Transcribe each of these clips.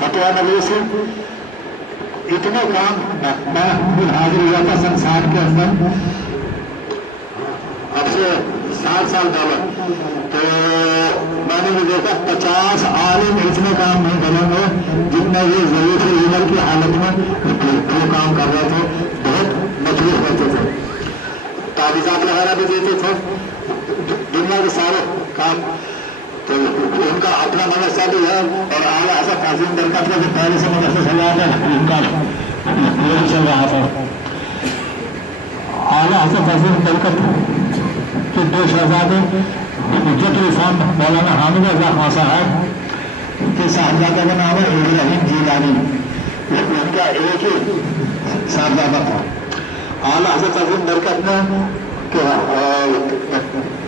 फतवा नवीस इतने काम मैं खुद हाजिर हुआ था संसार के अंदर अब से 7 साल पहले, तो मैंने भी देखा 50 आलिम इतने काम नहीं करेंगे जितना ये ज़रूरत उम्र की हालत में वो काम कर रहे थे। बहुत मजबूत रहते थे, तावीज़ात वगैरह भी देते थे, दुनिया के सारे काम। तो उनका अपना मदरसा भी है और आला हज़रत काज़ी दरगाह का जो पहले से मदरसा चल रहा था उनका ये चल रहा था। आला हज़रत काज़ी दरगाह के 2 शहजादे हुज्जतुल इस्लाम मौलाना हामिद रज़ा खान साहब के साहबजादा का नाम है इब्राहिम जीलानी, उनका एक ही साहबजादा था। आला हज़रत काज़ी दरगाह में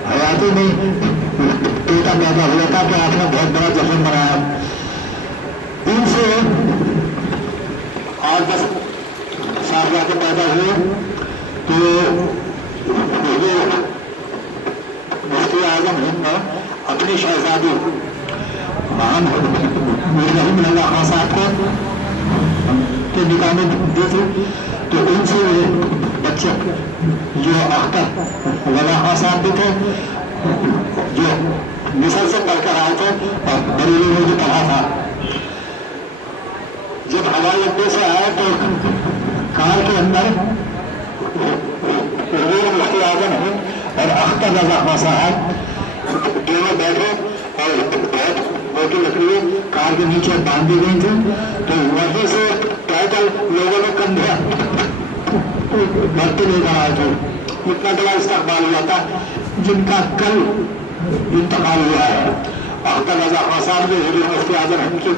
हयाती में बेटा पैदा हुआ था कि आपने बहुत बड़ा जश्न मनाया। इनसे 8-10 साल जाके पैदा हुए तो ये मुफ्ती आज़म हिंद ने अपनी शहजादी इब्राहिम रज़ा खान साहब को निकाह में दी थी। तो उनसे बच्चे जो अख्तर रज़ा खान साहब भी थे जो मिस्र से पढ़ कर आए थे और बरेली में भी पढ़ा था। जब हवाई अड्डे से आए तो कार के अंदर मुफ्ती आज़म हिंद और अख्तर रज़ा खान साहब दोनों बैठे और बहुत मोटी लकड़ी कार के नीचे बांध दी गई थी। तो वहीं से पैदल लोगों ने कंधे भरते लेकर आए थे। इतना बड़ा इस्तकबाल हुआ था। जिनका कल इंतकाल हुआ है अख्तर रज़ा खान साहब ने मुफ्ती आज़म हिंद की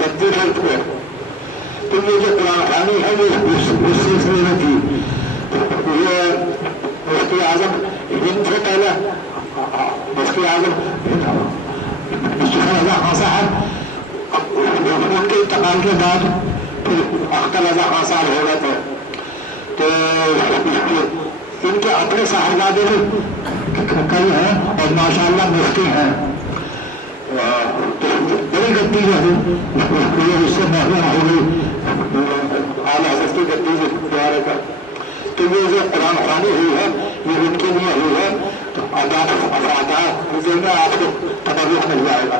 गद्दी पर हुए। तो ये जो कुरान खानी है ये उस सिलसिले में थी। ये मुफ्ती आज़म हिंद से पहले मुफ्ती आज़म रज़ा खान साहब उनके इंतकाल के बाद फिर अख्तर रज़ा खान साहब हो गए थे। तो इनके अपने साहबजादे भी कई हैं और माशाअल्लाह मुफ्ती हैं। बड़ी गद्दी जो है उससे महरूम हो गई आला हज़रत की गद्दी द्वारा का। तो ये जो कुरान ख़वानी हुई है ये उनके लिए हुई है। तो आदाब देंगे आपको तबर्रुक मिल जाएगा।